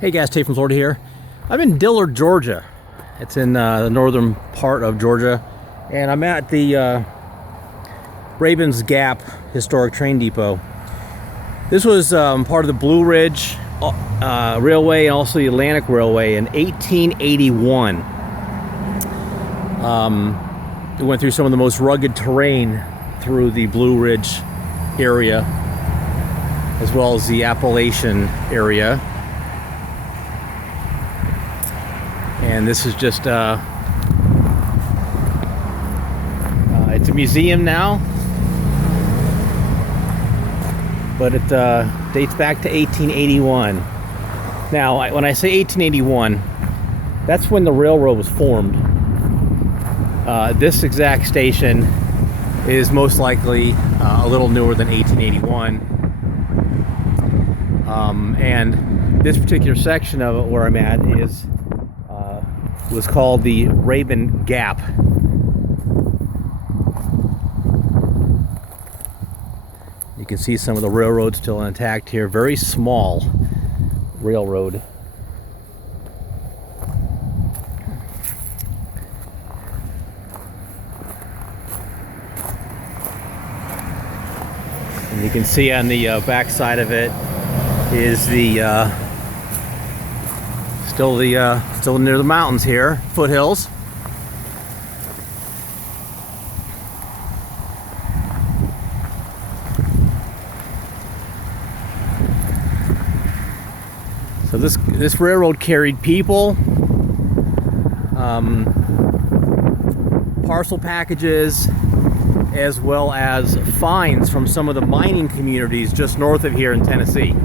Hey guys, Tate from Florida here. I'm in Dillard, Georgia. It's in the northern part of Georgia, and I'm at the Rabun's Gap Historic Train Depot. This was part of the Blue Ridge Railway and also the Atlantic Railway in 1881. It went through some of the most rugged terrain through the Blue Ridge area, as well as the Appalachian area. And this is just, it's a museum now, but it dates back to 1881. Now, when I say 1881, that's when the railroad was formed. This exact station is most likely a little newer than 1881. And this particular section of it where I'm at was called the Rabun Gap. You can see some of the railroad still intact here. Very small railroad. And you can see on the back side of it is the still near the mountains here, foothills. So this railroad carried people, parcel packages, as well as finds from some of the mining communities just north of here in Tennessee.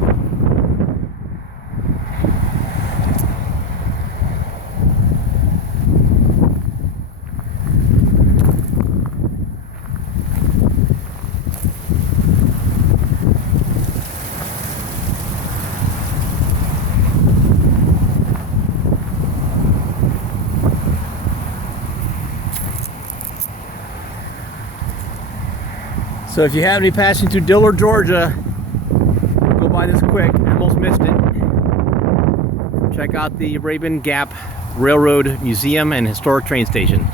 So if you happen to be passing through Dillard, Georgia, go by this quick. I almost missed it. Check out the Rabun Gap Railroad Museum and Historic Train Station.